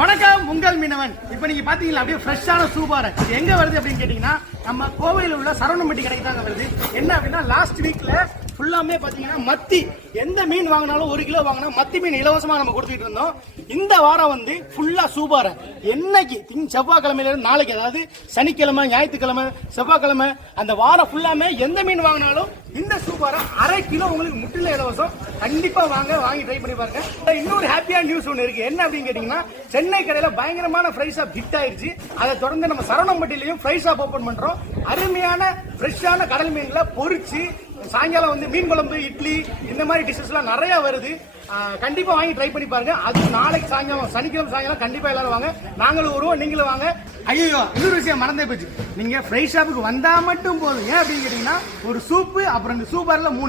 வணக்கம், உங்கள் மீனவன். இப்ப நீங்க பாத்தீங்களா அப்படியே ஃப்ரெஷ்ஷான சூப்பார எங்க வருது அப்படின்னு கேட்டீங்கன்னா நம்ம கோவையில் உள்ள சரவணம்பட்டி கடைக்கு தாங்க வருது. என்ன அப்படின்னா லாஸ்ட் வீக்ல ஃபுல்லாமே பாத்தீங்கன்னா மத்தி எந்த மீன் வாங்கினாலும் 1 கிலோ வாங்கினா மத்தி மீன் இலவசமா நம்ம கொடுத்துட்டு இருந்தோம். இந்த வாரம் வந்து ஃபுல்லா சூப்பார என்னைக்கு செவ்வாய்க்கிழமையில இருந்து நாளைக்கு, அதாவது சனிக்கிழமை, ஞாயிற்றுக்கிழமை, செவ்வாய்க்கிழமை அந்த வாரம் ஃபுல்லாமே எந்த மீன் வாங்கினாலும் இந்த சூப்பார 1/2 கிலோ உங்களுக்கு முற்றிலும் இலவசம். கண்டிப்பா வாங்கி ட்ரை பண்ணி பாருங்க. இன்னொரு ஹாப்பியான நியூஸ் ஒன்று இருக்கு. என்ன அப்படின்னு கேட்டீங்கன்னா சென்னை கடையில பயங்கரமான ஃப்ரை ஷாப் ஹிட் ஆயிருச்சு. அதை தொடர்ந்து நம்ம சரவணம்பட்டியிலையும் ஃப்ரை ஷாப் ஓபன் பண்றோம். அருமையான ஃப்ரெஷ்ஷான கடல் மீன்களை பொரிச்சு சாயங்காலம் வந்து மீன் குழம்பு, இட்லி இந்த மாதிரி டிஷஸ் எல்லாம் நிறைய வருது. கண்டிப்பா வாங்கி ட்ரை பண்ணி பாருங்க. அது நாளைக்கு சாயங்காலம், சனிக்கிழமை சாயங்காலம் கண்டிப்பா எல்லாரும் வாங்க. நாங்களும் வருவோம், நீங்களும் வாங்க. ஐயோ, இன்னொரு விஷயம் மறந்தே போச்சு. நீங்க ஃப்ரை ஷாப்புக்கு வந்தா மட்டும் போதும். ஏன் அப்படின்னு கேட்டீங்கன்னா ஒரு சூப்பு, அப்புறம் இந்த சூப்பர்ல 3